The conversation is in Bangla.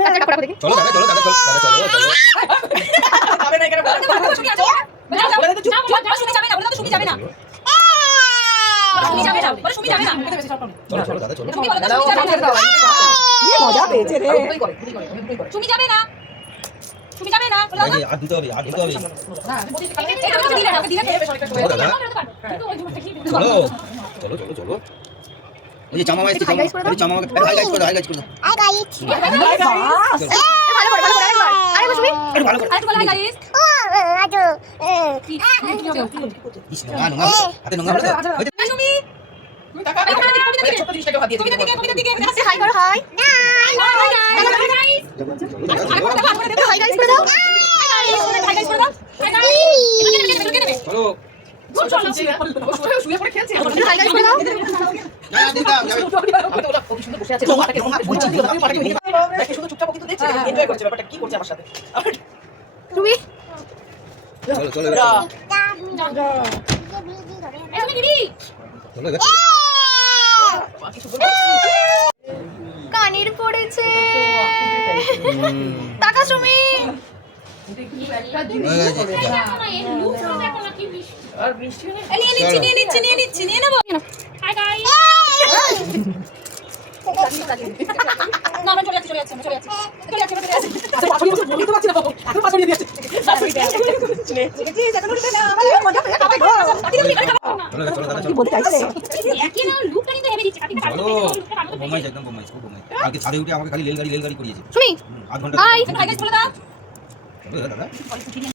চলো দাদা চলো দাদা চলো দাদা চলো চলো যাবে না এখানে বলে তো চুপ শুনে যাবে না বলে তো শুনে যাবে না শুনে যাবে না বলে শুনে যাবে না চলো চলো দাদা চলো তুমি বলে তো শুনে যাবে না কি মজা পেয়েছে রে শুনে যাবে না শুনে যাবে না বলে দাও আর দিতে হবে আর দিতে হবে আমাকে দিলে খেয়ে চলো দাদা চলো চলো চলো চলো এই যে চামা মাইস্তি এই চামা আমাকে হাই গাইস করে হাই গাইস করে হাই গাইস ভালো করে আরে বসবি আরে ভালো করে আরে বলে গাইস ও আজো ইস নোংরা নোংরা হাতে নোংরা হলো তো শুনি তুমি টাকা দিকে ছোট জিনিসটাকে হাত দিয়ে কবিতা দিকে হাই করো হাই হাই গাইস করে দাও চলো শুয়ে পড়ে খেলছে হাই গাইস করে দাও না দিদা যাবে আমি তো ওটা কত সুন্দর বসে আছে মাটাকে বলছি দিও তুমি মাটাকে দেখে শুধু চুপচাপ কিন্তু দেখছে এনজয় করছে ব্যাপারটা কি করছে আমার সাথে তুমি চলো চলো চলো এবার কানের পড়েছে টাকা সুমি আর বৃষ্টি নিয়ে নিচ্ছি নিয়ে নেবো হাই গাইস না না চলে যাচ্ছে পাছড়ি তো বলি তো পাচ্ছি না বাবু এখন পাছড়ি দিয়েছে চলো দাদা কি বলতে চাইছে একই না লুকটা নিতে হেভি দিচ্ছে কাটিটা চলো বোমাই একদম বোমাই খুব বোমাই কালকে ছাদে উঠে আমাকে খালি রেলগাড়ি করিয়েছে সুমি আধ ঘন্টা হাই হাই গাইস বলে দাও চলো দাদা